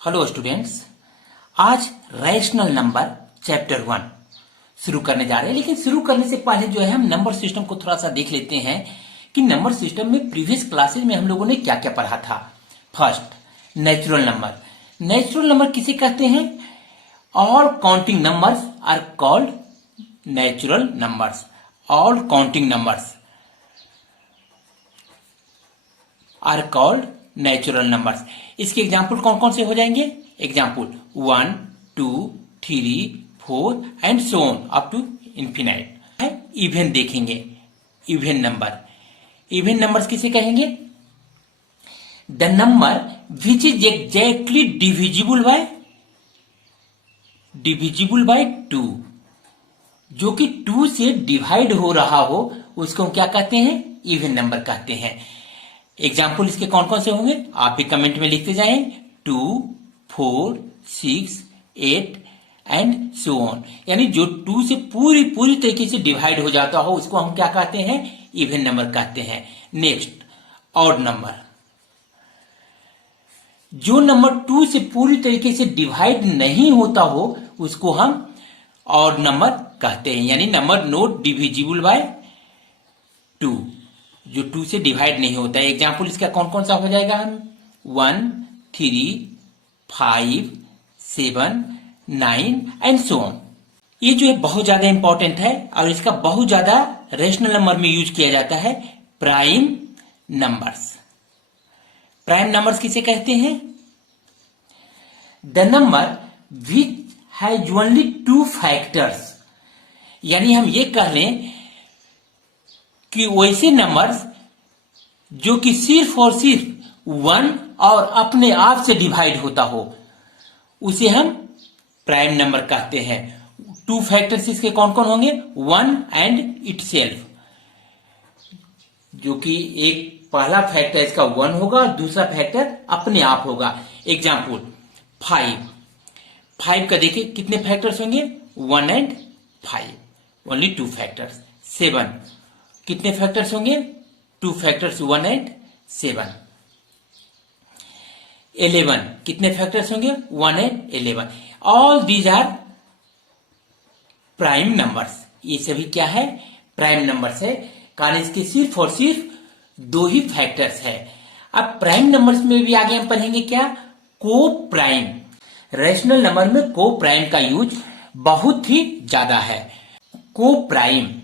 Hello students, आज rational number chapter 1 शुरू करने जा रहे हैं। लेकिन शुरू करने से पहले जो है हम नंबर सिस्टम को थोड़ा सा देख लेते हैं कि नंबर सिस्टम में प्रीवियस क्लासेज में हम लोगों ने क्या क्या पढ़ा था। First, natural number. Natural number किसे कहते हैं? All counting numbers are called natural numbers. All counting numbers are called natural numbers. इसके एग्जाम्पल कौन कौन से हो जाएंगे? Example 1, 2, 3, 4 and so on up to infinite. Even देखेंगे, इवन नंबर। इवन नंबर्स किसे कहेंगे? The number which is exactly divisible by 2, जो कि 2 से डिवाइड हो रहा हो, उसको हम क्या कहते हैं? इवन नंबर कहते हैं। एग्जाम्पल इसके कौन कौन से होंगे आप भी कमेंट में लिखते जाएं। 2, 4, 6, 8 एंड सो ऑन। यानी जो 2 से पूरी तरीके से डिवाइड हो जाता हो उसको हम क्या कहते हैं? इवन नंबर कहते हैं। Next, odd number. जो नंबर 2 से पूरी तरीके से डिवाइड नहीं होता हो उसको हम ऑड नंबर कहते हैं, यानी नंबर नॉट डिविजिबल बाय 2, जो 2 से डिवाइड नहीं होता है। एग्जाम्पल इसका कौन कौन सा हो जाएगा? हम 1, 3, 5, 7, 9 एंड सो ऑन। ये जो है बहुत ज्यादा इंपॉर्टेंट है और इसका बहुत ज्यादा रेशनल नंबर में यूज किया जाता है। Prime numbers. प्राइम नंबर्स किसे कहते हैं? The number which has only 2 factors. यानी हम ये कह लें कि वैसे नंबर्स जो कि सिर्फ और सिर्फ 1 और अपने आप से डिवाइड होता हो उसे हम प्राइम नंबर कहते हैं। 2 फैक्टर्स इसके कौन कौन होंगे? 1 एंड इटसेल्फ, जो कि एक पहला फैक्टर इसका 1 होगा और दूसरा फैक्टर अपने आप होगा। एग्जाम्पल 5 का देखिए कितने फैक्टर्स होंगे? 1 एंड 5, ओनली 2 फैक्टर्स। 7 कितने फैक्टर्स होंगे? 2 फैक्टर्स, 1 एंड 7। 11 कितने फैक्टर्स होंगे? 1 and 11। All these are prime numbers. ये सभी क्या है? प्राइम नंबर्स है, कारण इसके सिर्फ और सिर्फ 2 ही फैक्टर्स है। अब प्राइम नंबर्स में भी आगे हम पढ़ेंगे क्या? को प्राइम। रेशनल नंबर में को प्राइम का यूज बहुत ही ज्यादा है। को prime,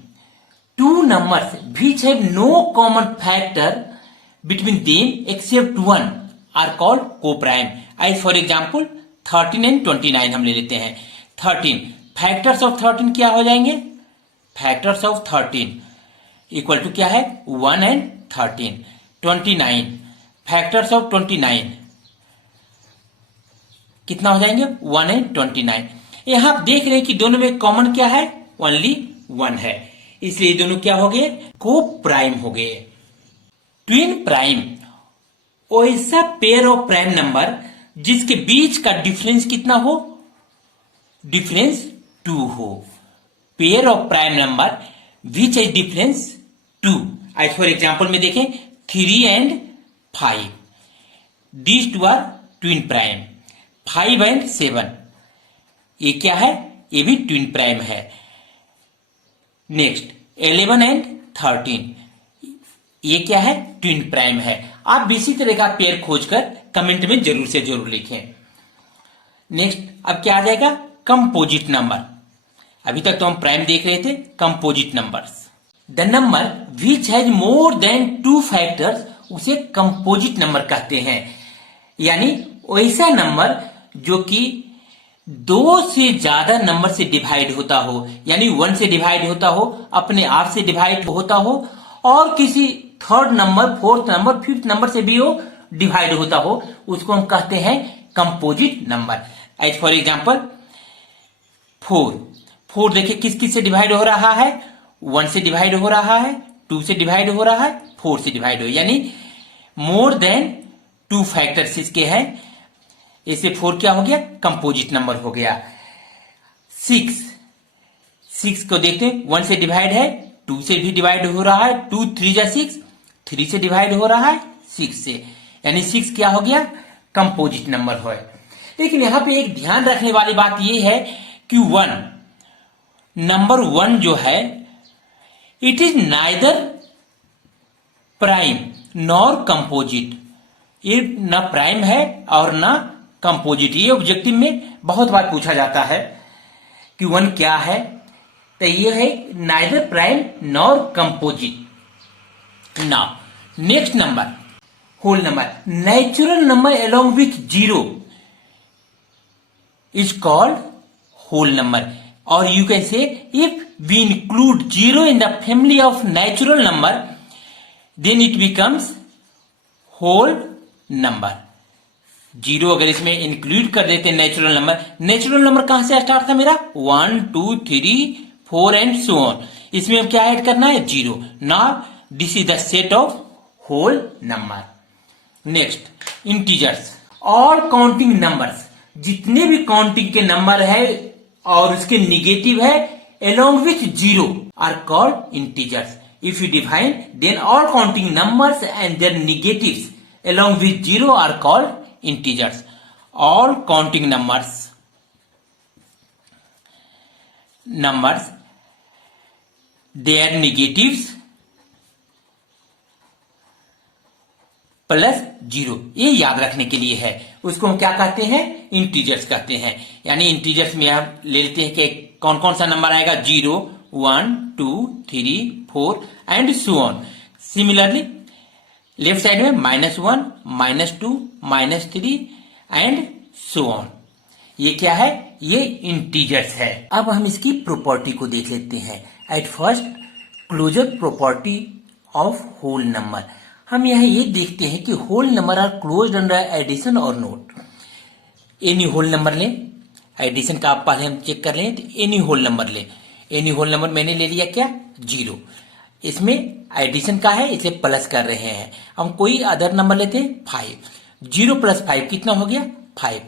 2 numbers which have no common factor between them except 1 are called co-prime. As for example 13 and 29 हम ले लेते हैं। 13 फैक्टर्स ऑफ 13 क्या हो जाएंगे? फैक्टर्स ऑफ 13 इक्वल टू क्या है? 1 एंड 13। 29 फैक्टर्स ऑफ 29 कितना हो जाएंगे? 1 एंड 29। यहां आप देख रहे हैं कि दोनों में कॉमन क्या है? ओनली 1 है, इसलिए दोनों क्या हो गए? को प्राइम हो गए। ट्विन प्राइम, ऐसा पेयर ऑफ प्राइम नंबर जिसके बीच का डिफरेंस कितना हो? डिफरेंस 2 हो। Pair of prime number which is difference 2। As for example में देखें 3 and 5, these 2 are twin prime. 5 and 7 ये क्या है? ये भी ट्विन प्राइम है। नेक्स्ट 11 एंड 13 ये क्या है? ट्विन प्राइम है। आप भी इसी तरह का पेयर खोजकर कमेंट में जरूर से जरूर लिखें। नेक्स्ट अब क्या आ जाएगा? Composite number. अभी तक तो हम प्राइम देख रहे थे। Composite numbers, the number which has more than 2 factors उसे कंपोजिट नंबर कहते हैं। यानी वैसा नंबर जो कि 2 से ज्यादा नंबर से डिवाइड होता हो, यानी 1 से डिवाइड होता हो, अपने आप से डिवाइड होता हो, और किसी 3rd number, 4th number, 5th number से भी वो डिवाइड होता हो, उसको हम कहते हैं composite number. As for example 4 देखिए किस किस से डिवाइड हो रहा है? 1 से डिवाइड हो रहा है, 2 से डिवाइड हो रहा है, 4 से डिवाइड हो, यानी मोर देन 2 फैक्टर्स इसके हैं। इसे 4 क्या हो गया? कंपोजिट नंबर हो गया। 6 को देखते हैं, 1 से डिवाइड है, 2 से भी डिवाइड हो रहा है, 2 3 जा 6, 3 से डिवाइड हो रहा है 6 से, यानी 6 क्या हो गया? कंपोजिट नंबर है। लेकिन यहाँ पे एक ध्यान रखने वाली बात यह है कि नंबर 1 जो है it is neither prime nor composite. ये ना प्राइम है और ना कंपोजिट। ये ऑब्जेक्टिव में बहुत बार पूछा जाता है कि 1 क्या है, तो ये है neither prime nor composite. Now next number whole number. Natural number along with 0 is called whole number, or you can say if we include 0 in the family of natural number then it becomes whole number। 0 अगर इसमें include कर देते हैं natural number कहां से start था मेरा 1 2 3 4 and so on. इसमें अब क्या ऐड करना है 0। Now this is the set of whole number. Next integers. All counting numbers, जितने भी काउंटिंग के नंबर है और उसके निगेटिव है along with 0 are called integers। If you define then all counting numbers and their negatives along with 0 are called integers। all counting numbers their negatives plus 0, ये याद रखने के लिए है। उसको हम क्या कहते हैं इंटीजर्स कहते हैं। यानी इंटीजर्स में हम ले लेते हैं कि कौन कौन सा नंबर आएगा 0 1 2 3 4 and so on. Similarly left side में -1 -2 -3 एंड सो ऑन। ये क्या है, ये इंटीजर्स है। अब हम इसकी प्रॉपर्टी को देख लेते हैं। At first closure property of whole number. हम यहाँ ये देखते हैं कि whole number are closed under addition और नोट। एनी होल नंबर लें, एडिशन का आप पहले हम चेक कर लें तो एनी होल नंबर लें। एनी होल नंबर मैंने ले लिया क्या 0, इसमें एडिशन का है इसे प्लस कर रहे हैं। हम कोई अदर नंबर लेते हैं 5। 0 + 5 कितना हो गया 5।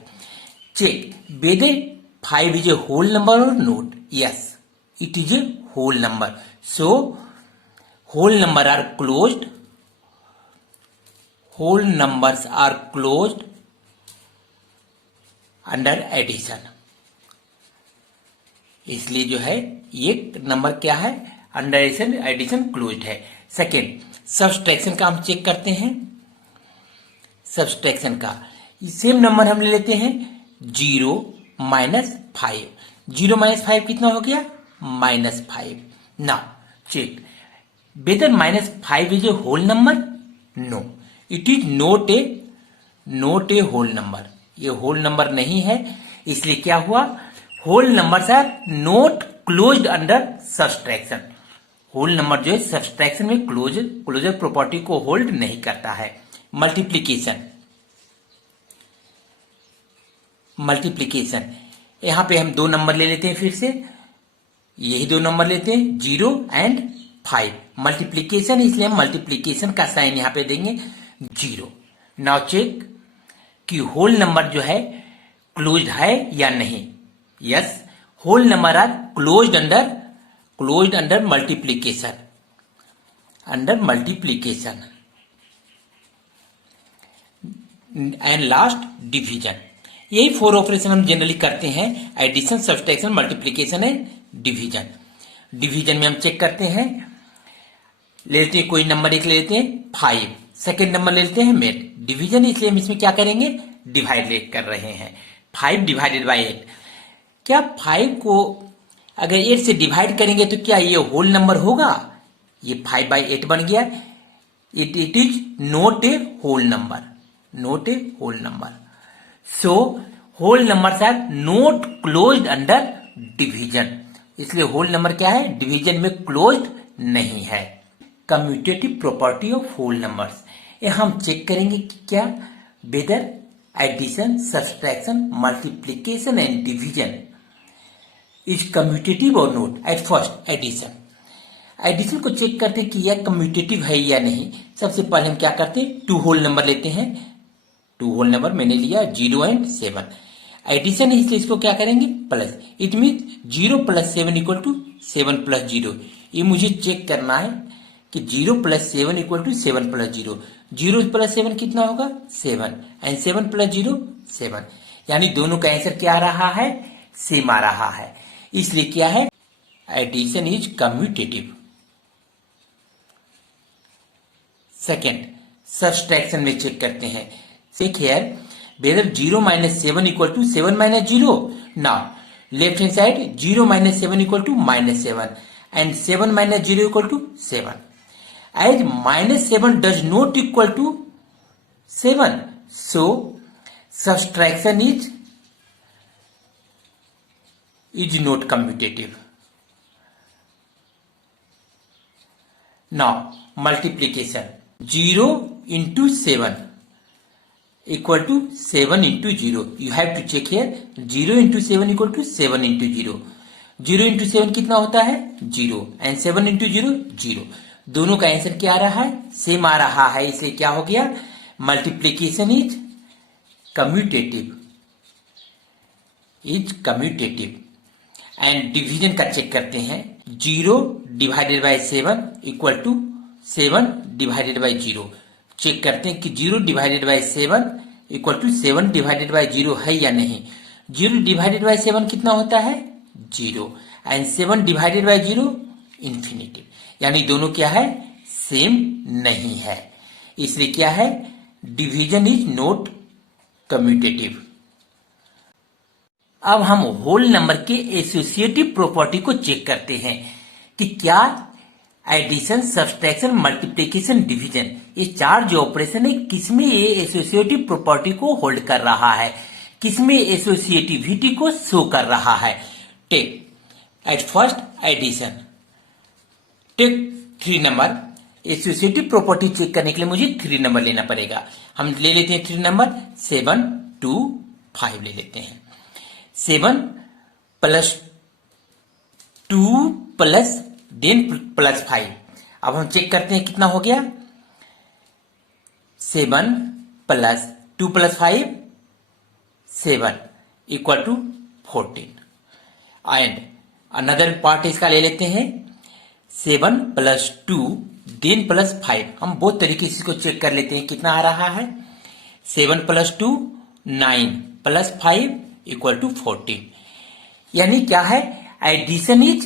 Check whether 5 is a whole number or not. Yes it is a whole number. So whole number are closed, whole numbers are closed under addition। इसलिए जो है ये नंबर क्या है अंडर एडिशन क्लोज्ड है। सेकेंड सब्सट्रैक्शन का हम check करते हैं। सब्सट्रैक्शन का सेम नंबर हम ले लेते हैं 0 - 5। 0 - 5 कितना हो गया -5। Now check whether -5 is a whole number. No it is not a whole number. ये होल नंबर नहीं है, इसलिए क्या हुआ whole numbers are not closed under subtraction. Whole number जो है सब्सट्रैक्शन में क्लोजर प्रॉपर्टी को होल्ड नहीं करता है। मल्टीप्लीकेशन यहां पे हम 2 नंबर ले लेते हैं, फिर से यही 2 नंबर लेते हैं 0 एंड 5। मल्टीप्लीकेशन इसलिए हम मल्टीप्लीकेशन का साइन यहां पे देंगे 0। नाउ चेक कि होल नंबर जो है क्लोज्ड है या नहीं। Yes whole number are closed under multiplication. And last division. यही 4 ऑपरेशन हम जनरली करते हैं, addition subtraction multiplication and division. Division में हम चेक करते हैं, लेते हैं कोई नंबर एक ले लेते हैं 5, सेकेंड नंबर ले लेते हैं मेट। डिवीजन इसलिए हम इसमें क्या करेंगे डिवाइड कर रहे हैं 5 / 8। क्या 5 को अगर 8 से डिवाइड करेंगे तो क्या ये होल नंबर होगा? ये 5/8 बन गया। It is not a whole number. So whole numbers are not closed under division. इसलिए होल नंबर क्या है डिवीजन में क्लोज्ड नहीं है। Commutative property of whole numbers ये हम चेक करेंगे कि क्या whether addition subtraction multiplication and division is commutative और नोट। एट फर्स्ट एडिशन को चेक करते हैं कि यह कम्यूटेटिव है या नहीं। सबसे पहले हम क्या करते हैं 2 होल नंबर लेते हैं। 2 होल नंबर मैंने लिया 0 एंड 7। एडिशन है इसलिए इसको क्या करेंगे प्लस। It mean 0 + 7 = 7 + 0। ये मुझे चेक करना है कि 0 + 7 = 7 + 0। 0 + 7 कितना होगा 7 एंड 7 + 0 7। यानी दोनों का आंसर क्या आ रहा है, सेम आ रहा है। इसलिए क्या है, addition is commutative. Second, subtraction में चेक करते हैं। Check here whether 0 - 7 = 7 - 0। Now left hand side 0 - 7 = -7 and 7 - 0 = 7. As -7 does not equal to 7, so subtraction is not commutative. Now multiplication 0 into 7 equal to 7 into 0. You have to check here 0 into 7 equal to 7 into 0. 0 into 7 कितना होता है, 0 and 7 into 0 0. दोनों का answer क्या आ रहा है, same आ रहा है। इसलिए क्या हो गया, multiplication is commutative, and division का चेक करते हैं। 0 divided by 7 equal to 7 divided by 0। Check करते हैं कि 0 divided by 7 equal to 7 divided by 0 है या नहीं। 0 डिवाइडेड बाय 7 कितना होता है, 0 एंड 7 डिवाइडेड बाय 0 इंफिनिटी, यानी दोनों क्या है, सेम नहीं है। इसलिए क्या है, डिवीजन इज नॉट कम्यूटेटिव। अब हम होल नंबर के एसोसिएटिव प्रॉपर्टी को चेक करते हैं कि क्या एडिशन, सब्सट्रैक्शन, मल्टीप्लिकेशन, डिवीजन, ये चार जो ऑपरेशन है किसमें ये एसोसिएटिव प्रॉपर्टी को होल्ड कर रहा है, किसमें एसोसिएटिविटी को शो कर रहा है। Take at first addition, take 3 number. Associative property check करने के लिए मुझे 3 नंबर लेना पड़ेगा। हम ले लेते हैं 3 नंबर, 7 2 5 ले लेते हैं। 7 + 2 + देन +5। अब हम चेक करते हैं कितना हो गया, 7 + 2 + 5 7 equal to 14। And another part इसका ले लेते हैं, 7 + 2 देन +5। हम बहुत तरीके से इसको चेक कर लेते हैं कितना आ रहा है। 7 + 2 9 + 5 इक्वल टू 14। यानी क्या है, addition is,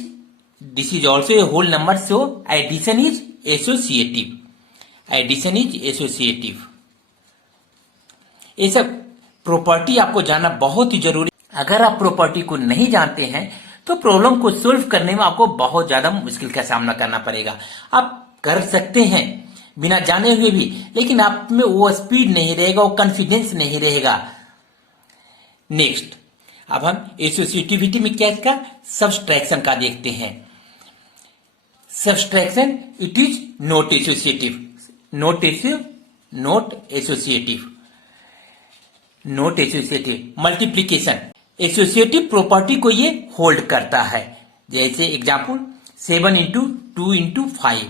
this is also a whole number, so addition is associative, addition is associative. ये सब प्रॉपर्टी आपको जानना बहुत ही जरूरी। अगर आप प्रॉपर्टी को नहीं जानते हैं तो प्रॉब्लम को सोल्व करने में आपको बहुत ज्यादा मुश्किल का सामना करना पड़ेगा। आप कर सकते हैं बिना जाने हुए भी, लेकिन आप में वो स्पीड नहीं रहेगा, वो कॉन्फिडेंस नहीं रहेगा। नेक्स्ट, अब हम एसोसिएटिविटी में क्या इसका, सब्सट्रैक्शन का देखते हैं। Subtraction it is not associative, not associative. Multiplication, associative property को ये होल्ड करता है। जैसे एग्जांपल 7 × 2 × 5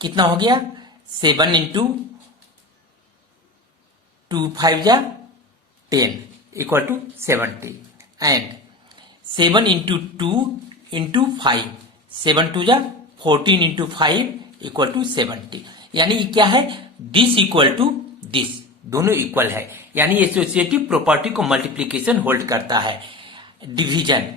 कितना हो गया, 7 × 2 5 जा 10 इक्वल टू 70 एंड 7 × 2 × 5 7 2 जा 14 × 5 इक्वल टू 70। यानी क्या है, दिस इक्वल टू दिस, दोनों इक्वल है। यानी एसोसिएटिव प्रॉपर्टी को मल्टीप्लिकेशन होल्ड करता है। डिवीजन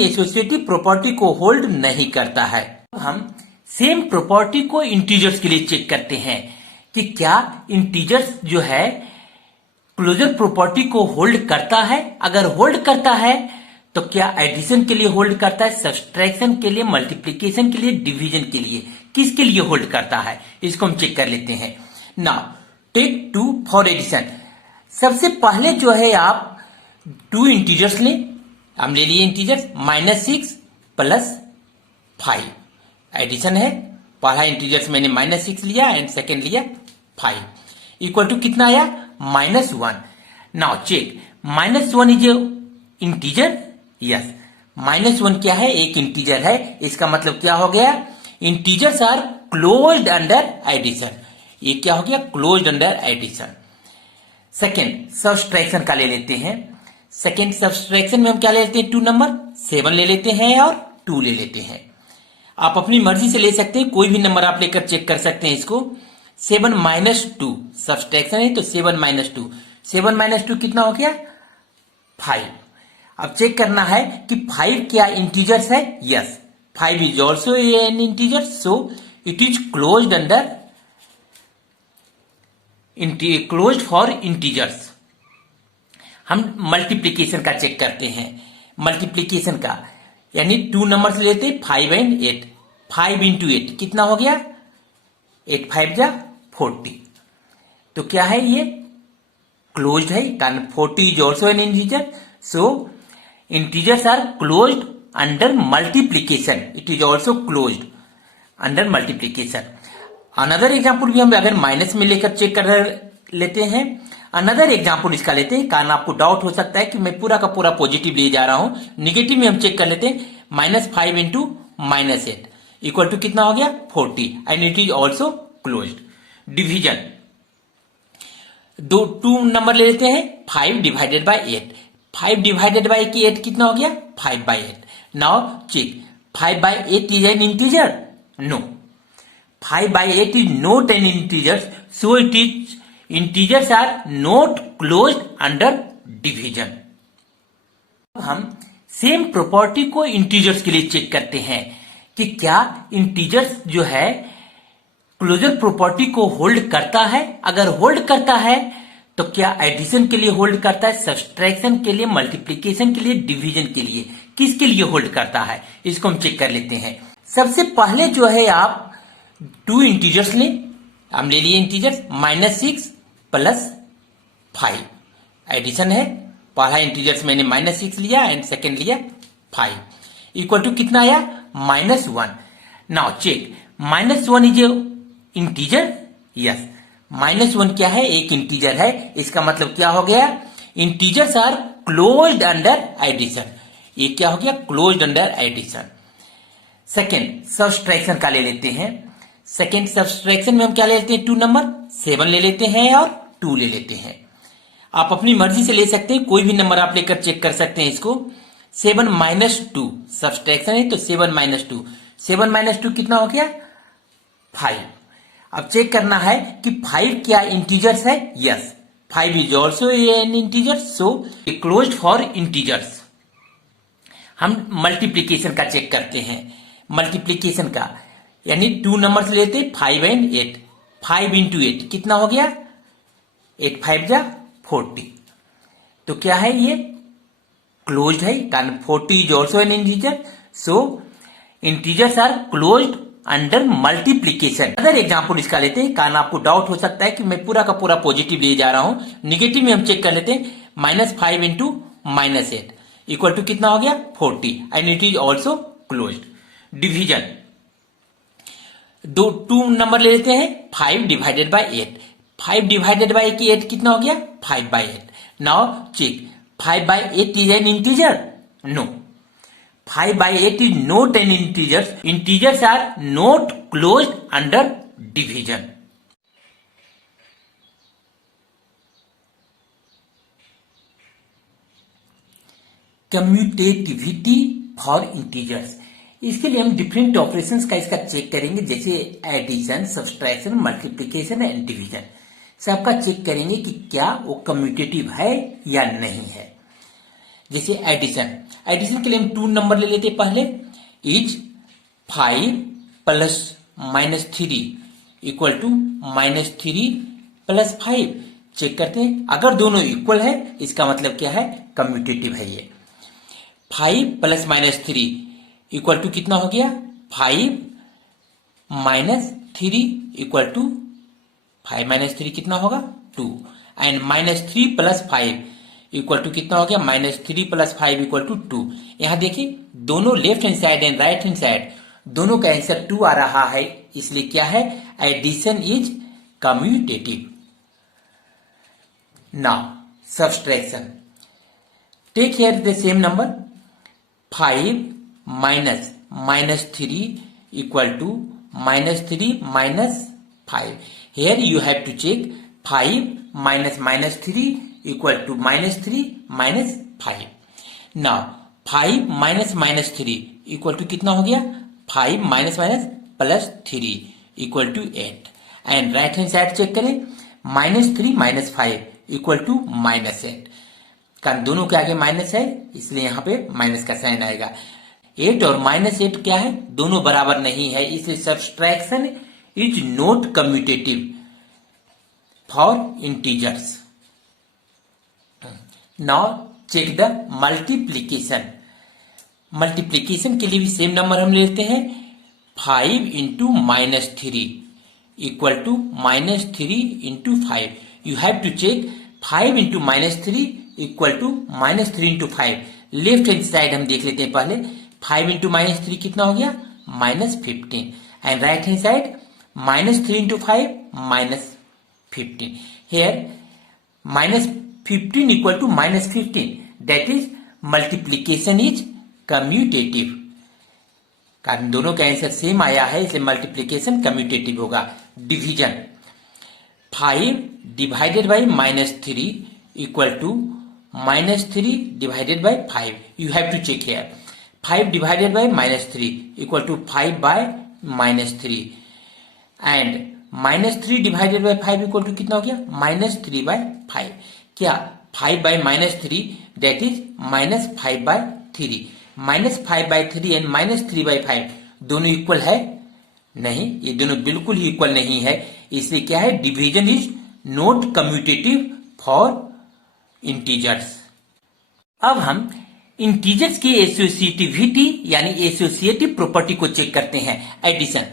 एसोसिएटिव प्रॉपर्टी को होल्ड नहीं करता है। हम सेम प्रॉपर्टी को इंटीजर्स के लिए चेक करते हैं कि क्या इंटीजर्स जो है क्लोजर प्रॉपर्टी को होल्ड करता है। अगर होल्ड करता है तो क्या एडिशन के लिए होल्ड करता है, सब्सट्रैक्शन के लिए, मल्टीप्लिकेशन के लिए, डिवीजन के लिए, किसके लिए होल्ड करता है, इसको हम चेक कर लेते हैं। Now take 2 for addition. सबसे पहले जो है आप 2 इंटीजर्स लें। हम ले लिए इंटीजर्स, -6 + 5 एडिशन है। पहला इंटीजर्स मैंने -6 लिया एंड सेकेंड लिया 5 इक्वल टू कितना आया, -1। Now check, -1 is integer, yes, -1 क्या है, एक इंटीजर है। इसका मतलब क्या हो गया, integers are closed under addition. ये क्या हो गया, closed under addition. Second subtraction का ले लेते हैं। सेकेंड सब्सट्रैक्शन में हम क्या ले लेते हैं, 2 नंबर, 7 ले लेते हैं और 2 ले लेते हैं। आप अपनी मर्जी से ले सकते हैं, कोई भी नंबर आप लेकर चेक कर सकते हैं इसको। 7 माइनस 2 सब्सट्रैक्शन है तो 7 माइनस 2, 7 माइनस 2 कितना हो गया 5। अब चेक करना है कि 5 क्या इंटीजर्स है, yes 5 is also an integer, so it is closed under closed for integers. हम मल्टीप्लीकेशन का चेक करते हैं, मल्टीप्लीकेशन का यानी 2 नंबर्स लेते 5 एंड 8, 5 इंटू 8 कितना हो गया 8 5 जा 40, तो क्या है ये क्लोज्ड है कारण 40 is also an integer, so integers are closed under multiplication, it is also closed under multiplication. Another example भी हम अगर माइनस में लेकर चेक कर लेते हैं, अनदर एग्जाम्पल इसका लेते हैं कारण आपको डाउट हो सकता है कि मैं पूरा का पूरा पॉजिटिव ले जा रहा हूं, निगेटिव में हम चेक कर लेते हैं। -5 इंटू -8 इक्वल टू कितना हो गया 40 and it is also closed. Division 2 number ले लेते हैं 5 डिवाइडेड बाई 8, 5 डिवाइडेड बाई 8 कितना हो गया 5/8। Now check 5/8 is an integer, no 5/8 is not an integer, so it is integers are not closed under division। हम सेम प्रॉपर्टी को integers के लिए चेक करते हैं कि क्या इंटीजर्स जो है क्लोजर प्रॉपर्टी को होल्ड करता है, अगर होल्ड करता है तो क्या एडिशन के लिए होल्ड करता है, सब्सट्रैक्शन के लिए, मल्टीप्लीकेशन के लिए, डिवीजन के लिए, किसके लिए होल्ड करता है, इसको हम चेक कर लेते हैं। सबसे पहले जो है आप 2 इंटीजर्स लें, हम ले लिए इंटीजर्स -6 प्लस 5 एडिशन है, पहला इंटीजर्स मैंने -6 लिया एंड सेकेंड लिया 5 इक्वल टू कितना आया -1। Now check -1 is integer, yes -1 क्या है एक इंटीजर है, इसका मतलब क्या हो गया integers are closed under addition, ये क्या हो गया closed under addition. Second subtraction का ले लेते हैं, सेकेंड सब्सट्रैक्शन में हम क्या ले लेते हैं 2 नंबर 7 ले लेते हैं और 2 ले लेते हैं, आप अपनी मर्जी से ले सकते हैं, कोई भी नंबर आप लेकर चेक कर सकते हैं इसको। 7 माइनस 2 सब्सट्रैक्शन है तो 7 माइनस 2, 7 माइनस 2 कितना हो गया 5। अब चेक करना है कि 5 क्या इंटीजर्स है, yes 5 is also an integer, so closed for integers. हम मल्टीप्लीकेशन का चेक करते हैं, मल्टीप्लीकेशन का यानी 2 नंबर्स लेते 5 एंड 8, 5 इंटू 8 कितना हो गया 8 5 जा 40, तो क्या है ये क्लोज्ड है कारण 40 is also an integer, so integers are closed under multiplication. Other example इसका लेते हैं कारण आपको डाउट हो सकता है कि मैं पूरा का पूरा पॉजिटिव ले जा रहा हूं, निगेटिव में हम चेक कर लेते हैं। -5 इंटू -8 इक्वल टू कितना हो गया 40 and it is also closed. Division 2 number ले लेते हैं 5 डिवाइडेड बाई 8, 5 डिवाइडेड बाई 8 कितना हो गया 5/8। Now check 5/8 is an integer, no 5/8 is not an integer, integers are not closed under division. Commutativity for integers, इसके लिए हम डिफरेंट ऑपरेशंस का इसका चेक करेंगे, जैसे addition, subtraction, multiplication and division, सबका चेक करेंगे कि क्या वो कम्यूटेटिव है या नहीं है। जैसे एडिशन, एडिशन के लिए हम 2 नंबर ले लेते पहले, is 5 plus -3 equal to -3 plus 5, check करते हैं अगर दोनों इक्वल है इसका मतलब क्या है कम्यूटेटिव है ये। 5 प्लस -3 इक्वल टू कितना हो गया 5 -3 इक्वल टू 5 -3 कितना होगा 2 एंड -3 प्लस 5 इक्वल टू कितना हो गया -3 प्लस 5 इक्वल टू 2। यहां देखिए दोनों left hand side and right hand side दोनों का आंसर 2 आ रहा है, इसलिए क्या है addition is commutative. Now subtraction, take here the same number 5 minus -3 equal to -3 minus 5. Here you have to check 5 minus -3 equal to -3 minus 5. Now 5 minus -3 equal to कितना हो गया 5 minus minus plus 3 equal to 8 and right hand side check करें, -3 -5 equal to -8, कारण दोनों के आगे minus है इसलिए यहाँ पे माइनस का साइन आएगा। 8 और -8 क्या है, दोनों बराबर नहीं है, इसलिए subtraction is not commutative for integers. Now check the multiplication. Multiplication के लिए भी सेम नंबर हम लेते हैं, 5 into -3 equal to -3 into 5। You have to check 5 into -3 equal to -3 into 5। Left hand side हम देख लेते हैं पहले, 5 इंटू -3 कितना हो गया, -15, and right hand side -3 into 5 -15। Here -15 equal to -15, that is multiplication is commutative, कारण दोनों का आंसर सेम आया है इसलिए मल्टीप्लीकेशन कम्यूटेटिव होगा। Division, 5 divided by -3 equal to -3 divided by 5। You have to check here, 5 divided by -3 equal to 5 by -3, and -3 divided by 5 equal to कितना हो गया, -3 बाय 5। क्या 5 by -3 that is -5 by 3, -5 by 3 and -3 by 5 दोनों equal है नहीं, ये दोनों बिल्कुल ही इक्वल नहीं है, इसलिए क्या है, division is not commutative for integers. अब हम इंटीजर्स की एसोसिएटिविटी यानी एसोसिएटिव प्रॉपर्टी को चेक करते हैं। एडिशन,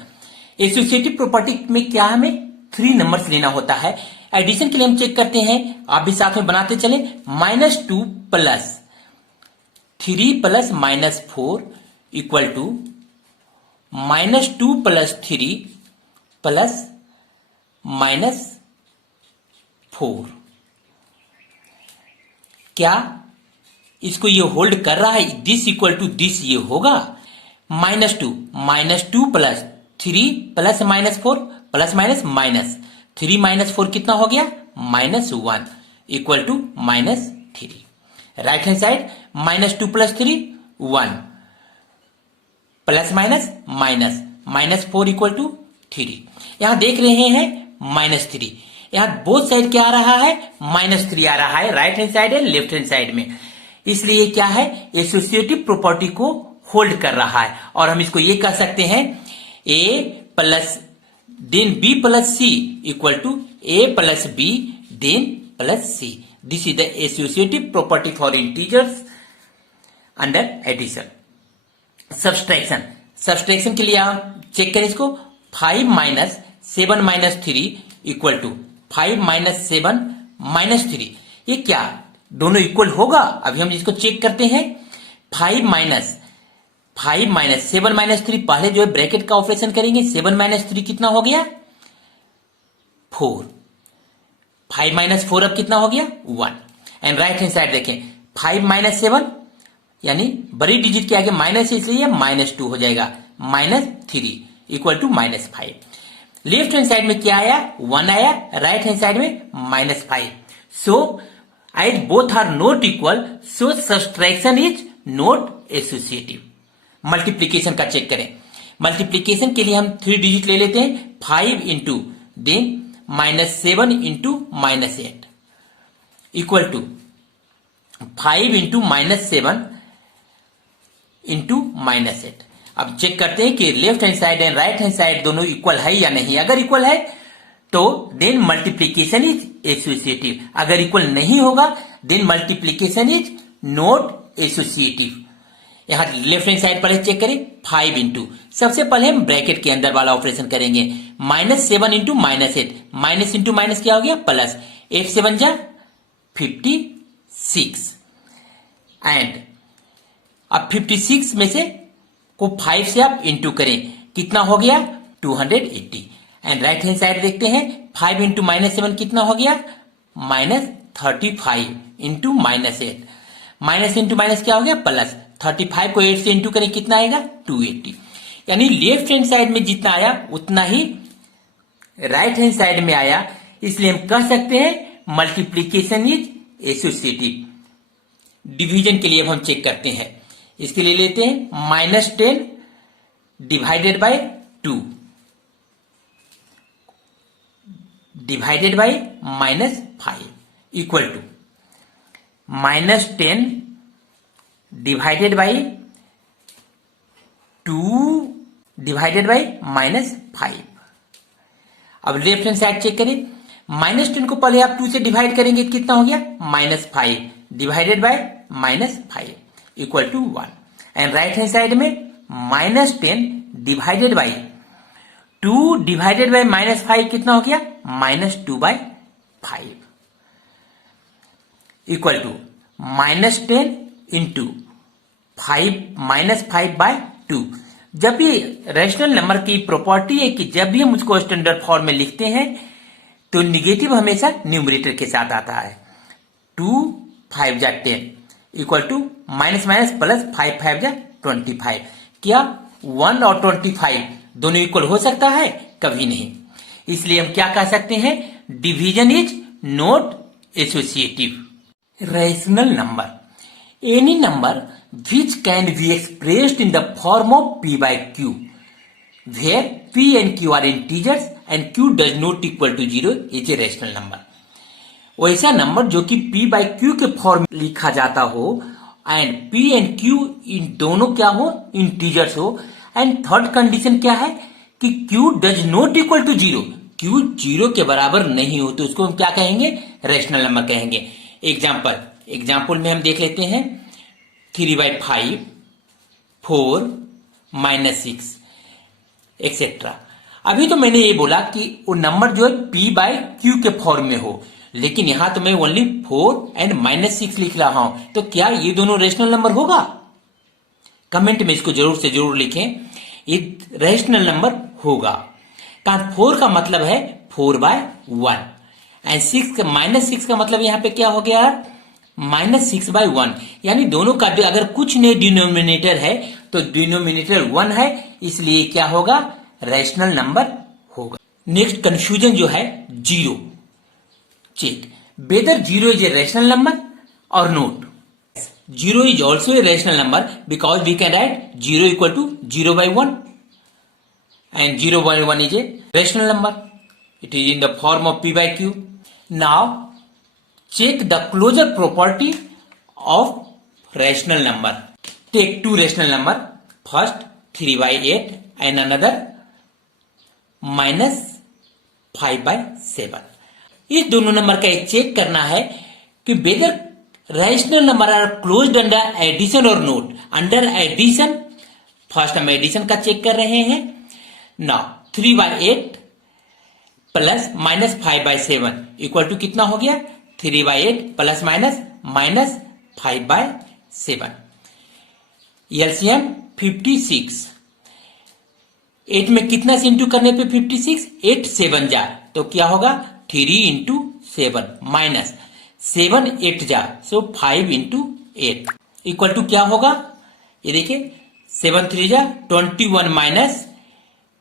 एसोसिएटिव प्रॉपर्टी में क्या हमें 3 नंबर्स लेना होता है। एडिशन के लिए हम चेक करते हैं, आप भी साथ में बनाते चले, -2 plus 3 plus -4 equal to -2 plus 3 plus -4। क्या इसको ये होल्ड कर रहा है, दिस इक्वल टू दिस ये होगा, -2 प्लस 3 प्लस -4 प्लस माइनस 3 -4 कितना हो गया, -1 equal to -3। Right hand side -2 plus 3 1 plus -4 equal to 3। यहां देख रहे हैं -3, यहां बोथ साइड क्या आ रहा है, -3 आ रहा है, राइट हैंड साइड है लेफ्ट हैंड साइड में, इसलिए क्या है, एसोसिएटिव प्रॉपर्टी को होल्ड कर रहा है। और हम इसको ये कह सकते हैं, A plus then B plus C equal to A plus B then plus C। This is the associative property for integers under addition. Subtraction, subtraction के लिए आप चेक करें इसको, 5 minus 7 minus 3 equal to 5 minus 7 minus 3, ये क्या दोनों equal होगा, अभी हम इसको चेक करते हैं। 5 माइनस 7 माइनस 3, पहले जो है ब्रैकेट का ऑपरेशन करेंगे, 7 माइनस 3 कितना हो गया, 4, 5 माइनस 4 अब कितना हो गया, 1, एंड राइट हैंड साइड देखें, 5 माइनस 7 यानी बड़ी डिजिट के आगे माइनस है इसलिए -2 हो जाएगा, -3 equal to -5। Left hand side में क्या आया, 1 आया, राइट हैंड साइड में -5। So as both are not equal, so subtraction is not associative. Multiplication का चेक करें, मल्टीप्लीकेशन के लिए हम 3 डिजिट ले लेते हैं, 5 into then -7 into -8 equal to 5 into -7 into -8। अब चेक करते हैं कि left hand side and right hand side दोनों इक्वल है या नहीं। अगर इक्वल है तो देन मल्टीप्लीकेशन इज एसोसिएटिव, अगर इक्वल नहीं होगा then multiplication is not associative. यहां लेफ्ट हैंड साइड पर चेक करें, 5 इंटू, सबसे पहले हम ब्रैकेट के अंदर वाला ऑपरेशन करेंगे, -7 इंटू -8, माइनस इंटू माइनस क्या हो गया, प्लस, 8 7 जा 56, एंड अब 56 में से को 5 से आप इंटू करें, कितना हो गया, 280, एंड राइट हैंड साइड देखते हैं, 5 इंटू -7 कितना हो गया, -35 इंटू -8, माइनस इंटू माइनस क्या हो गया, प्लस, 35 को 8 से इंटू करें कितना आएगा, 280। यानी लेफ्ट हैंड साइड में जितना आया उतना ही राइट हैंड साइड में आया, इसलिए हम कह सकते हैं मल्टीप्लीकेशन इज एसोसिएटिव। डिवीजन के लिए हम चेक करते हैं, इसके लिए लेते हैं -10 divided by 2 divided by -5 equal to -10 divided by 2 divided by -5। अब लेफ्ट हैंड साइड चेक करें, -10 को पहले आप 2 से डिवाइड करेंगे, कितना हो गया -5 divided by -5 equal to 1। And right hand side में -10 डिवाइडेड बाई 2 डिवाइडेड बाई -5 कितना हो गया -2/5 इक्वल टू -10 इंटू 5/2। जब भी रैशनल नंबर की प्रॉपर्टी है कि जब भी हम उसको स्टैंडर्ड फॉर्म में लिखते हैं तो निगेटिव हमेशा न्यूमरेटर के साथ आता है। 2 5 जा 10 equal to minus minus plus 5 5 जा 25। क्या 1 और 25 दोनों इक्वल हो सकता है? कभी नहीं। इसलिए हम क्या कह सकते हैं, division is not associative. Rational number, any number which can be expressed in the form of p by q, where p and q are integers and q does not equal to 0 is a rational number। वैसा number जो कि p by q के form में लिखा जाता हो and p and q इन दोनों क्या हो, इंटीजर्स हो। एंड थर्ड कंडीशन क्या है कि q does not equal to 0, q 0 के बराबर नहीं हो तो उसको हम क्या कहेंगे, रैशनल नंबर कहेंगे। एग्जाम्पल में हम देख लेते हैं 3/5, 4, -6 एक्सेट्रा। अभी तो मैंने ये बोला कि वो नंबर जो है p by q के फॉर्म में हो, लेकिन यहां तो मैं ओनली 4 एंड -6 लिख रहा हूं, तो क्या ये दोनों रैशनल नंबर होगा? कमेंट में इसको जरूर से जरूर लिखें, ये रैशनल नंबर होगा। कारण 4 का मतलब है 4/1 एंड -6 का मतलब यहां पे क्या हो गया, -6/1। यानी दोनों का अगर कुछ नहीं डिनोमिनेटर है तो डिनोमिनेटर 1 है, इसलिए क्या होगा, रैशनल नंबर होगा। नेक्स्ट कंफ्यूजन जो है zero, check whether 0 is a rational number or not. 0 is also a rational number because we can write 0 equal to 0/1 and 0/1 is a rational number. It is in the form of p by q. Now check the closure property of rational number. Take two rational number, first 3/8 and another -5/7. इस दोनों number का एक check करना है कि whether rational number are closed under addition or not. Under addition, first हम addition का check कर रहे हैं। नाउ 3/8 प्लस -5/7 इक्वल टू कितना हो गया, 3/8 प्लस माइनस -5/7। एलसीएम 56। 8 में कितना से इंटू करने पे 56, 8 7 जा तो क्या होगा 3 इंटू 7 माइनस 7 8 जा सो 5 इंटू 8 इक्वल टू क्या होगा, ये देखिए 7 3 जा 21 माइनस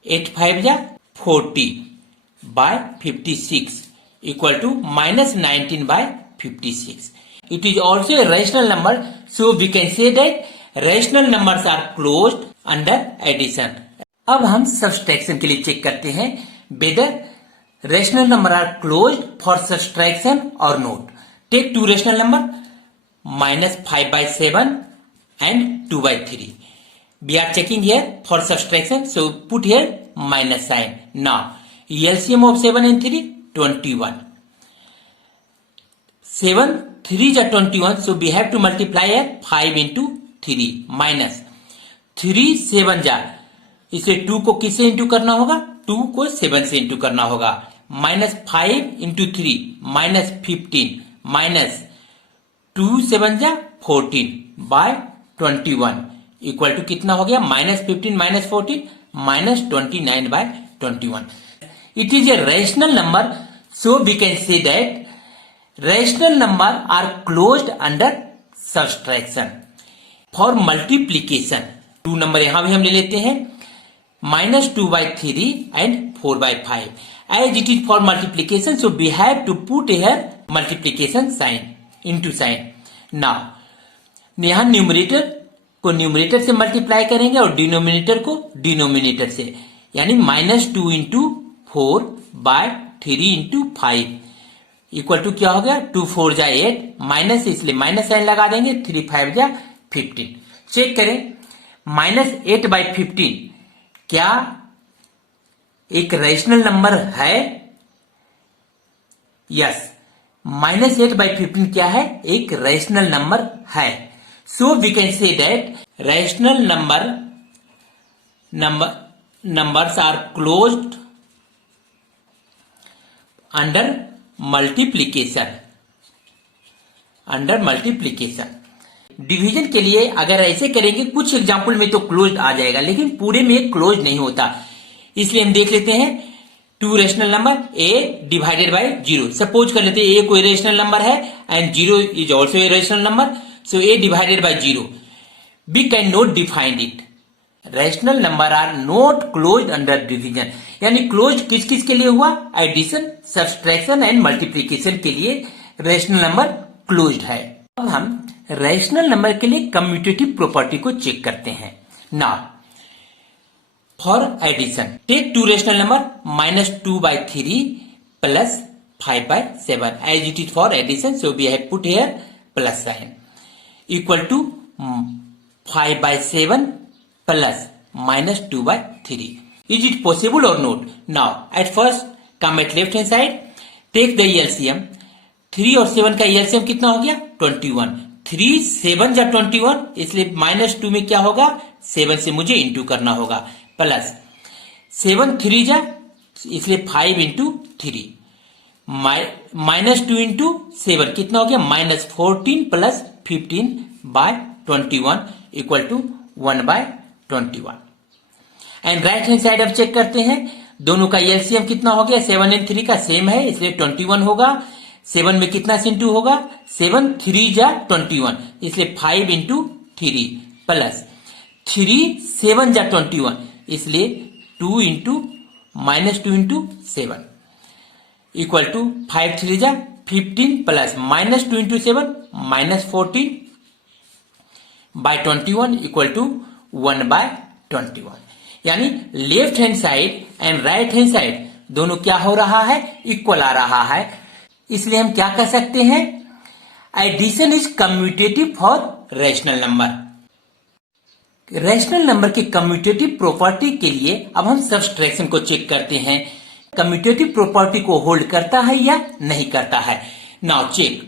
8 5 जा 40/56 equal to -19/56. It is also a rational number, so we can say that rational numbers are closed under addition. अब हम सब्सट्रैक्शन के लिए चेक करते हैं whether rational number are closed for subtraction or not. Take two rational number -5/7 and 2/3. We are checking here for subtraction, so put here minus sign. Now LCM of 7 and 3 21. 7 3 is 21, so we have to multiply here 5 into 3 minus 3 7 जा, इसे 2 को किससे into करना होगा, 2 को 7 से into करना होगा, -5 into 3 -15 माइनस 2 7 जा 14/21 इक्वल टू कितना हो गया, -15 -14 -29/21. It is a rational number, so we can say that rational number are closed under subtraction. For multiplication, 2 number यहां भी हम ले लेते हैं -2/3 and 4/5. As it is for multiplication, so we have to put here multiplication sign into sign. Now यहां numerator को numerator से multiply करेंगे और डिनोमिनेटर को डिनोमिनेटर से, यानी -2 into 4/5 3 इंटू 5 इक्वल टू क्या हो गया 2 4 जा 8 माइनस इसलिए माइनस साइन लगा देंगे 3 5 जा 15। चेक करें -8/15 क्या एक रैशनल नंबर है? यस, -8/15 क्या है? एक रैशनल नंबर है। So we can say that rational numbers are closed under multiplication। डिवीजन के लिए अगर ऐसे करेंगे कुछ एग्जाम्पल में तो क्लोज्ड आ जाएगा, लेकिन पूरे में क्लोज नहीं होता। इसलिए हम देख लेते हैं 2 rational number a divided by 0। Suppose कर लेते हैं a कोई रेशनल नंबर है and 0 is also a rational number, so a divided by 0। We can not defined it. Rational number are not closed under division, यानी close किस किस के लिए हुआ? एडिशन, सब्सट्रैक्शन एंड मल्टीप्लीकेशन के लिए रैशनल नंबर क्लोज्ड है। अब हम रैशनल नंबर के लिए कम्यूटेटिव प्रॉपर्टी को चेक करते हैं। Now for addition take 2 rational number -2/3 plus 5/7 as it is for addition, so we have put here plus sign equal to 5/7 plus -2/3. Is it possible or not? Now at first come at left hand side, take the LCM। 3 और 7 का LCM कितना हो गया? 21। 3 7 जा 21, इसलिए -2 में क्या होगा? 7 से मुझे इंटू करना होगा, प्लस 7 3 जा, इसलिए 5 इंटू 3 -2 इंटू 7 कितना हो गया? -14 plus 15/21 equal to 1/21। And right hand side अब चेक करते हैं, दोनों का एलसीएम कितना हो गया? 7 और 3 का सेम है, इसलिए 21 होगा। 7 में कितना इंटू होगा? 7 3 जा 21, इसलिए 5 इंटू 3 प्लस 3 7 जा 21, इसलिए 2 इंटू -2 इंटू 7 इक्वल टू 5 3 जा 15 प्लस -2 इंटू 7 -14/21 इक्वल टू 1/21। यानी left hand side and right hand side दोनों क्या हो रहा है? इक्वल आ रहा है। इसलिए हम क्या कह सकते हैं? Addition is commutative for rational number. Rational number के कम्यूटेटिव प्रॉपर्टी के लिए अब हम सब्सट्रैक्शन को चेक करते हैं, कम्यूटेटिव प्रॉपर्टी को होल्ड करता है या नहीं करता है। Now check,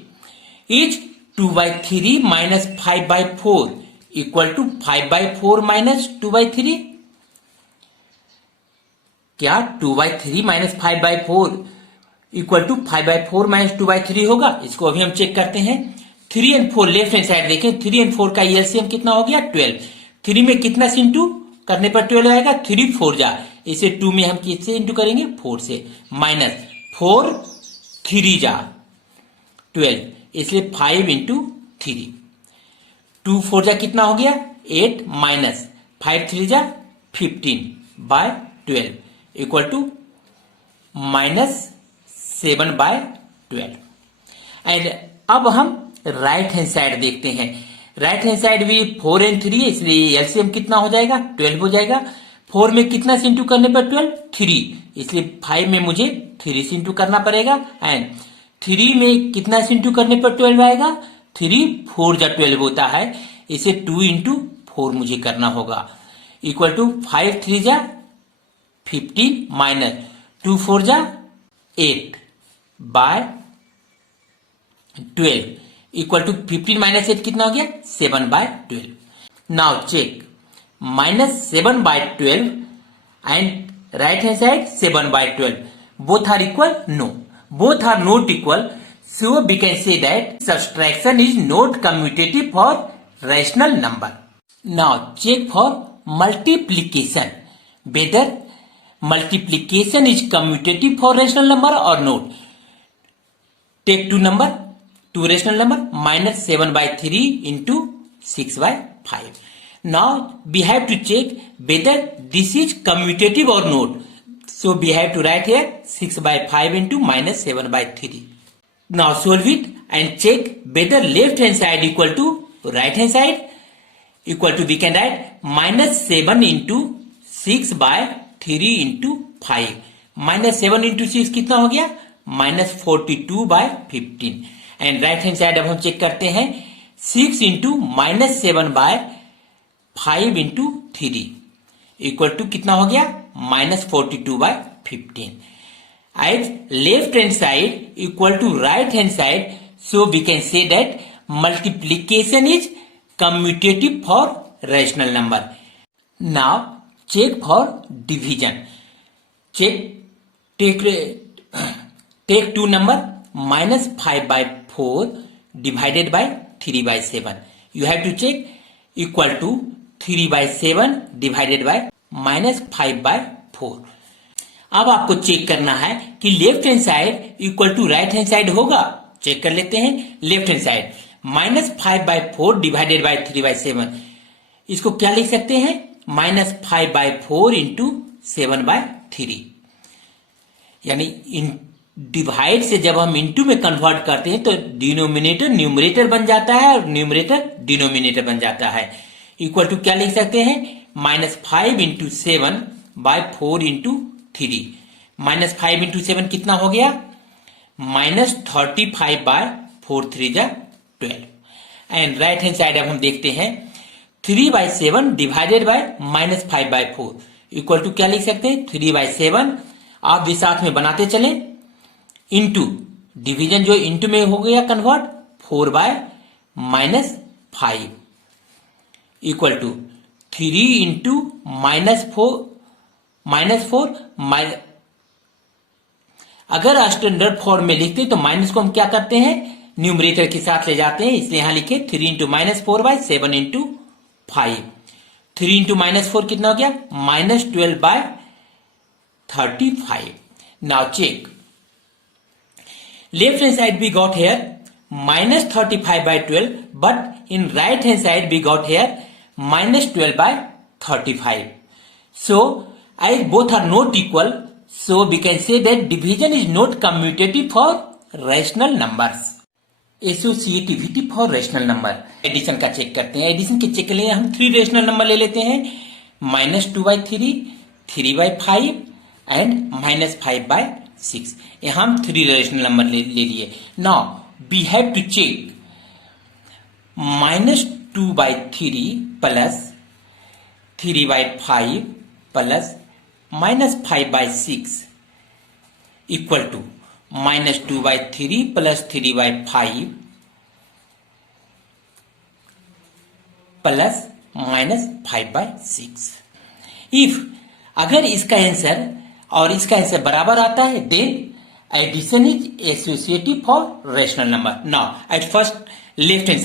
is 2/3 minus 5/4 equal to 5/4 minus 2/3? क्या 2/3 minus 5/4 इक्वल टू 5/4 minus 2/3 होगा? इसको अभी हम चेक करते हैं। 3 और 4 लेफ्ट हैंड साइड देखें, 3 और 4 का एलसीएम कितना हो गया? 12। 3 में कितना से इंटू करने पर 12 आएगा? 3 4 जा, इसे 2 में हम किससे इंटू करेंगे? 4 से, माइनस 4 3 जा 12, इसलिए 5 इंटू 3। 2 4 जा कितना हो गया? 8 माइनस 5 3 जा 15/12 इक्वल टू -7/12। एंड अब हम राइट हैंड साइड देखते हैं। राइट हैंड साइड भी 4 और 3 है, इसलिए एलसीएम कितना हो जाएगा? 12 हो जाएगा। 4 में कितना से इंटू करने पर 12? 3, इसलिए 5 में मुझे 3 से इंटू करना पड़ेगा। एंड 3 में कितना से इंटू करने पर 12 आएगा? 3 4 जा 12 होता है, इसे 2 इंटू 4 मुझे करना होगा इक्वल टू 5 3 जा 15 माइनस 2 4 जा 8/12 इक्वल टू 15 माइनस 8 कितना हो गया? 7/12। Now check, -7/12 and right hand side 7/12 both are equal? No, both are not equal, so we can say that subtraction is not commutative for rational number. Now check for multiplication, whether multiplication is commutative for rational number or not. Take two rational number -7/3 into 6/5. Now we have to check whether this is commutative or not. So we have to write here 6/5 into -7/3. Now solve it and check whether left hand side equal to right hand side equal to, we can write -7 into 6/3 into 5 -7 into 6 कितना हो गया? -42/15। And right hand side अब हम check करते हैं, 6 into -7/5 into 3 equal to कितना हो गया? -42/15। As left hand side equal to right hand side, so we can say that multiplication is commutative for rational number. Now check for division. Take two number -5/4 divided by 3/7. You have to check equal to 3/7 divided by -5/4. अब आपको check करना है कि left hand side equal to right hand side होगा। Check कर लेते हैं। Left hand side -5/4 divided by 3/7, इसको क्या लिख सकते हैं? -5/4 इंटू 7/3। यानी डिवाइड से जब हम इंटू में कन्वर्ट करते हैं तो डिनोमिनेटर न्यूमरेटर बन जाता है और न्यूमरेटर डिनोमिनेटर बन जाता है। इक्वल टू क्या लिख सकते हैं? -5 इंटू 7/4 इंटू 3। -5 इंटू 7 कितना हो गया? -35/4 3 जा 12। एंड राइट हैंड साइड अब हम देखते हैं, 3/7 डिवाइडेड बाय -5/4 इक्वल टू क्या लिख सकते हैं? 3/7 आप भी साथ में बनाते चलें, इंटू डिवीजन जो इंटू में हो गया कन्वर्ट, 4/-5 इक्वल टू 3 इंटू -4 अगर स्टैंडर्ड फॉर्म में लिखते तो माइनस को हम क्या करते हैं? न्यूमरेटर के साथ ले जाते हैं, इसलिए यहां लिखे 3 इंटू -4/7 इंटू 5। 3 इंटू -4 कितना हो गया? -12/35। Now check left hand side we got here -35/12, but in right hand side we got here -12/35. So as both are not equal, so we can say that division is not commutative for rational numbers. Associativity for rational number. Addition का check करते हैं। Addition के check के लिए हम 3 rational number ले लेते हैं, -2/3, 3/5 एंड -5/6। यहां हम 3 रेशनल नंबर ले लिए। Now we have to check -2/3 plus 3/5 plus -5/6 equal to -2/3 plus 3/5 plus -5/6। If अगर इसका आंसर और इसका आंसर बराबर आता है, then addition is associative for rational number. Now at first left hand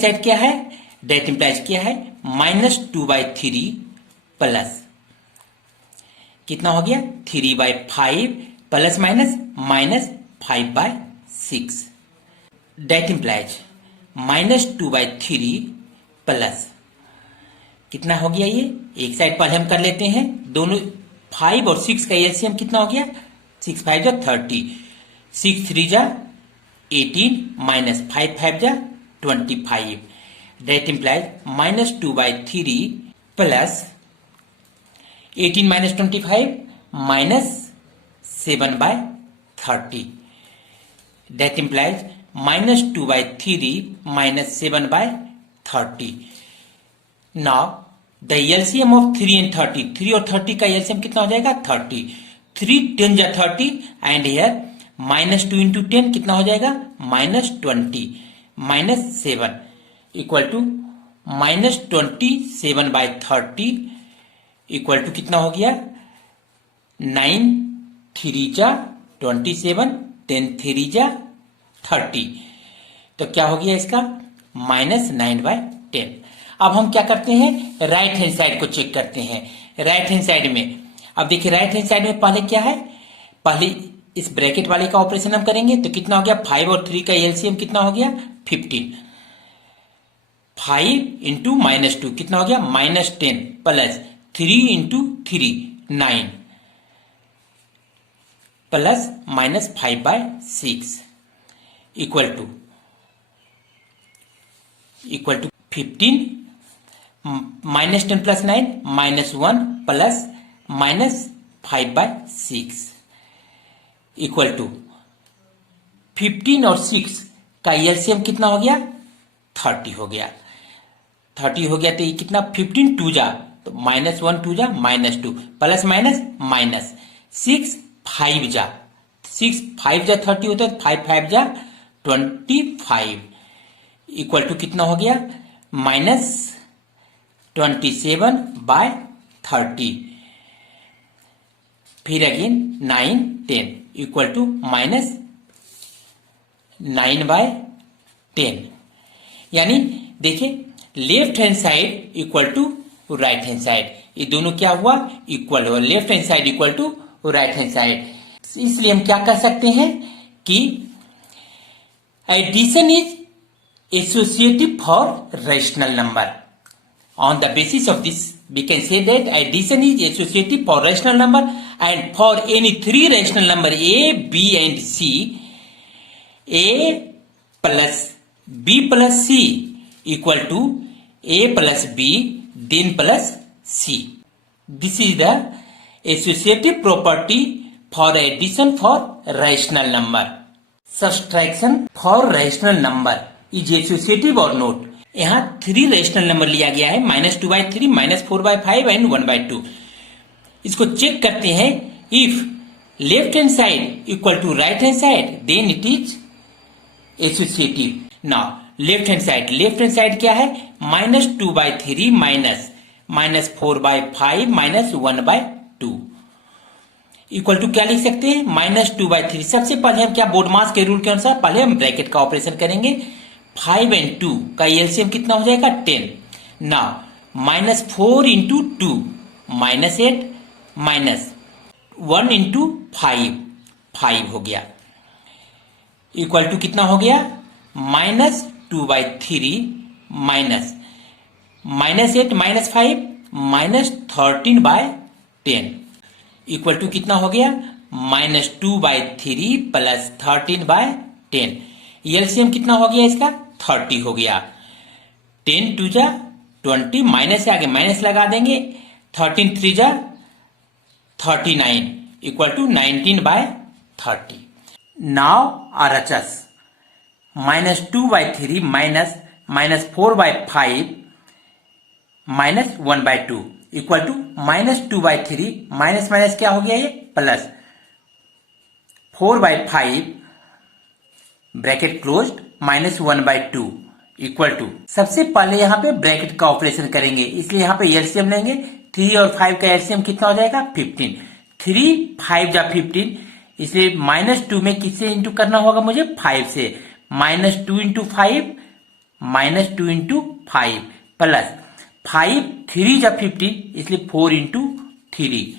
side क्या है? दैट इंप्लाइज क्या है? -2/3 प्लस कितना हो गया? 3/5 प्लस -5/6। दैट इंप्लाइज -2/3 प्लस कितना हो गया? ये एक साइड पहले हम कर लेते हैं, दोनों 5 और 6 का एलसीएम कितना हो गया? 6 5 जा 30, 6 3 जा 18 -5 5 जा 25। That implies -2/3 plus 18 - 25 -7/30। That implies -2/3 -7/30. Now the LCM of 3 and 30, 3 और 30 का LCM कितना हो जाएगा? 30। 3 10 जा 30 एंड here -2 इंटू 10 कितना हो जाएगा? -20 -7 इक्वल टू -27/30 इक्वल टू कितना हो गया? 9 3 जा 27, 10 3 जा 30। तो क्या हो गया इसका? -9/10। अब हम क्या करते हैं? राइट हैंड साइड को चेक करते हैं। राइट हैंड साइड में अब देखिए, राइट हैंड साइड में पहले क्या है? पहले इस ब्रैकेट वाले का ऑपरेशन हम करेंगे तो कितना हो गया? 5 और 3 का एलसीएम कितना हो गया? 15। 5 इंटू -2 कितना हो गया? -10 plus 3 into 3 9 plus -5/6 equal to 15 -10 plus 9 -1 plus 5/6 equal to 15 और 6 का एलसीएम कितना हो गया? 30 हो गया। 30 हो गया तो ये कितना? 15 2 जा तो -1 2 जा -2 प्लस माइनस माइनस 6 5 जा 6 5 जा 30 होता है, 5 5 जा 25 इक्वल टू कितना हो गया? -27/30 फिर अगेन 9 10 इक्वल टू -9/10 यानी देखिए left hand side equal to right hand side, ये दोनों क्या हुआ? इक्वल हुआ। Left hand side equal to right hand side, इसलिए हम क्या कर सकते हैं कि addition is associative for rational number. On the basis of this, we can say that addition is associative for rational number, and for any three rational number A, B and C, A plus B plus C equal to A plus B then plus C. This is the associative property for addition for rational number. Subtraction for rational number is associative or not? यहाँ 3 rational number लिया गया है, -2/3, -4/5 and 1/2। इसको check करते हैं। If left hand side equal to right hand side then it is associative. Now left hand side क्या है? -2/3 -4/5 -1/2 equal to क्या लिख सकते हैं? -2/3। सबसे पहले हम क्या बोर्ड मास के रूल के अनुसार पहले हम ब्रैकेट का ऑपरेशन करेंगे। 5 and 2 का एलसीएम कितना हो जाएगा? 10। नाउ -4 into 2 -8 -1 into 5 हो गया इक्वल टू कितना हो गया? -2/3 -8 -5 -13/10 इक्वल टू कितना हो गया? -2/3 प्लस 13/10। एलसीएम कितना हो गया इसका? 30 हो गया। 10 2 जा 20 माइनस से आगे माइनस लगा देंगे। 13 3 जा 39 equal to 19/30। Now RHS -2/3 -4/5 -1/2 equal to -2/3 minus minus क्या हो गया? ये plus 4/5 bracket closed -1/2 equal to, सबसे पहले यहाँ पे ब्रैकेट का ऑपरेशन करेंगे, इसलिए यहाँ पे एलसीएम लेंगे। 3 और 5 का एलसीएम कितना हो जाएगा? 15। 3 5 जा 15, इसलिए -2 में किससे इंटू करना होगा मुझे? 5 से। -2 into 5 -2 into 5 प्लस 5 3 जा 15, इसलिए 4 into 3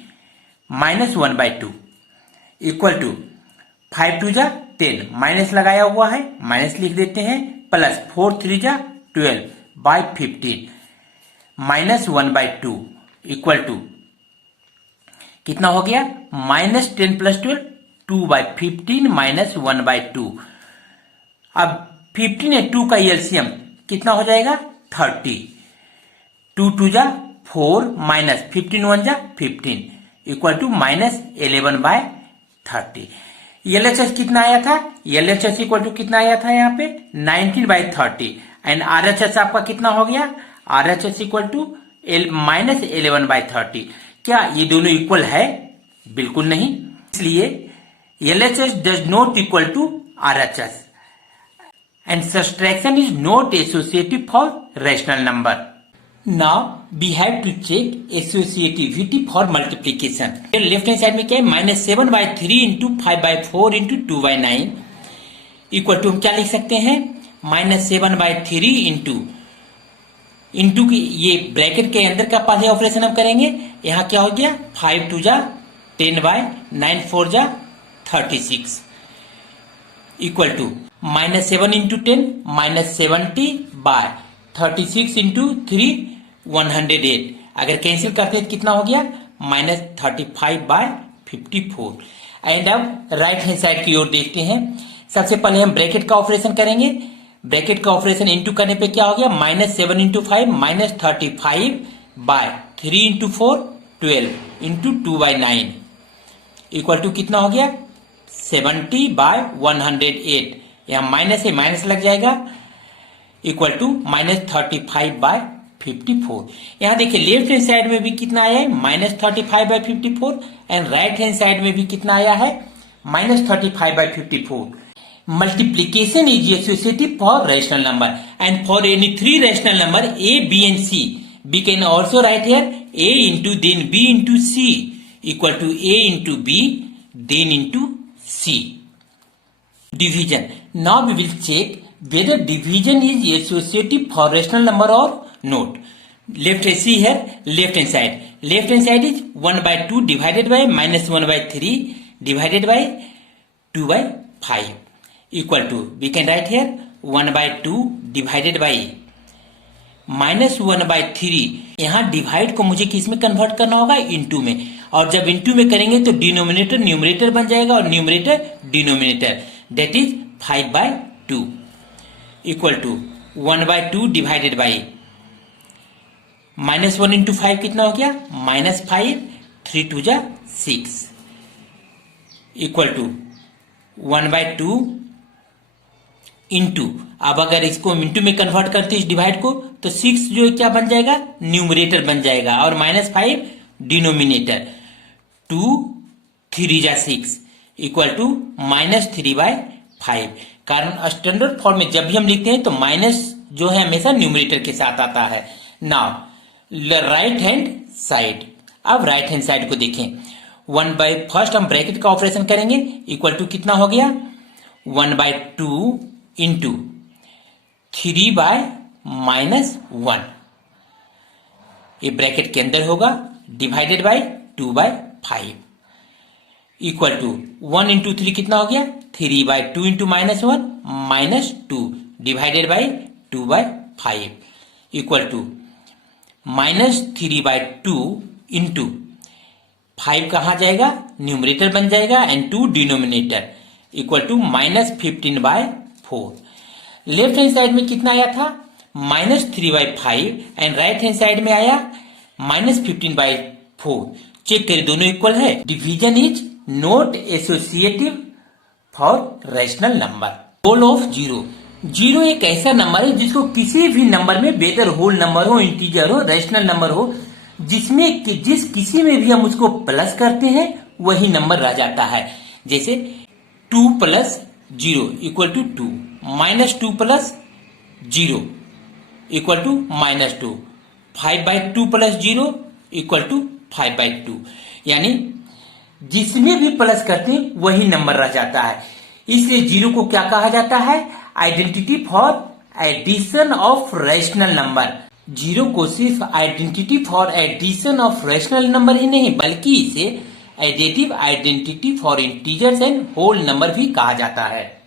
-1/2 इक्वल टू 5 2 जा 10 माइनस लगाया हुआ है, माइनस लिख देते हैं, प्लस 4 3 जा 12/15 -1/2 इक्वल टू कितना हो गया? -10 + 12 2/15 -1/2। अब 15 और 2 का एलसीएम कितना हो जाएगा? 30। 2 2 जा 4 -15 1 जा 15 इक्वल टू -11/30। एलएचएस कितना आया था? एलएचएस इक्वल टू कितना आया था यहाँ पे? 19/30। एंड आरएचएस आपका कितना हो गया? RHS equal to -11/30। क्या ये दोनों इक्वल है? बिल्कुल नहीं, इसलिए LHS does not equal to RHS and subtraction is not associative for rational number. Now we have to check associativity for multiplication. Left hand side में क्या है? -7/3 into 5/4 into 2/9 इक्वल टू हम क्या लिख सकते हैं? -7/3 इंटू की ये ब्रैकेट के अंदर का पहले ऑपरेशन हम करेंगे। यहाँ क्या हो गया? 5 2 जा 10/9 4 जा 36 इक्वल टू -7 into 10 -70/36 into 3 108। अगर कैंसिल करते हैं तो कितना हो गया? -35/54। एंड अब राइट हैंड साइड की ओर देखते हैं। सबसे पहले हम ब्रैकेट का ऑपरेशन करेंगे। ब्रैकेट का ऑपरेशन इंटू करने पे क्या हो गया? -7 into 5 -35/3 into 4 12 into 2/9 equal to कितना हो गया 70/108, यहाँ माइनस है माइनस लग जाएगा, इक्वल टू -35/54। यहाँ देखिए लेफ्ट हैंड साइड में भी कितना आया है -35/54 एंड राइट हैंड साइड में भी कितना आया है -35/54। Multiplication is associative for rational number and for any three rational number a, b and c, we can also write here a into then b into c equal to a into b then into c. Division. Now we will check whether division is associative for rational number or not. Left hand see here, left hand side. Left hand side is 1/2 divided by -1/3 divided by 2/5 equal to, we can write here 1/2 divided by -1/3। यहाँ divide को मुझे किस में convert करना होगा into में, और जब इनटू में करेंगे तो डिनोमिनेटर न्यूमरेटर बन जाएगा और numerator denominator, that is 5/2 equal to 1/2 divided by -1 into 5 कितना हो गया -5, 3 2 जा 6 इक्वल टू 1/2 इंटू, अब अगर इसको इंटू में कन्वर्ट करते इस डिवाइड को तो 6 जो क्या बन जाएगा न्यूमरेटर बन जाएगा और -5 डिनोमिनेटर, 2 3 जा 6 इक्वल टू -3/5। कारण स्टैंडर्ड फॉर्म में जब भी हम लिखते हैं तो माइनस जो है हमेशा न्यूमरेटर के साथ आता है। नाउ राइट हैंड साइड, अब राइट हैंड साइड को देखें, फर्स्ट हम ब्रैकेट का ऑपरेशन करेंगे, इक्वल टू कितना हो गया 1/2 इंटू 3/-1, ये ब्रैकेट के अंदर होगा, divided by 2/5 equal to 1 into 3 कितना हो गया 3/2 into -1 -2 divided by 2/5 equal to -3/2 into 5 कहाँ जाएगा न्यूमरेटर बन जाएगा and 2 denominator equal to -15/4। Left hand side में कितना आया था -3/5 एंड राइट हैंड साइड में आया -15/4। चेक करें दोनों इक्वल है। Division is not associative for rational number. Whole of zero, zero एक ऐसा नंबर है जिसको किसी भी नंबर में वेदर होल नंबर हो, इंटीजर हो, रैशनल नंबर हो, जिसमें जिस किसी में भी हम उसको प्लस करते हैं वही नंबर रह जाता है। जैसे 2 + 0 equal to 2, -2 + 0 equal to -2, 5/2 + 0 equal to 5/2, यानी जिसमें भी प्लस करते हैं वही नंबर रह जाता है। इसलिए जीरो को क्या कहा जाता है identity for addition of rational number. Zero को सिर्फ identity for addition of rational number ही नहीं बल्कि इसे additive identity for integers and whole number भी कहा जाता है।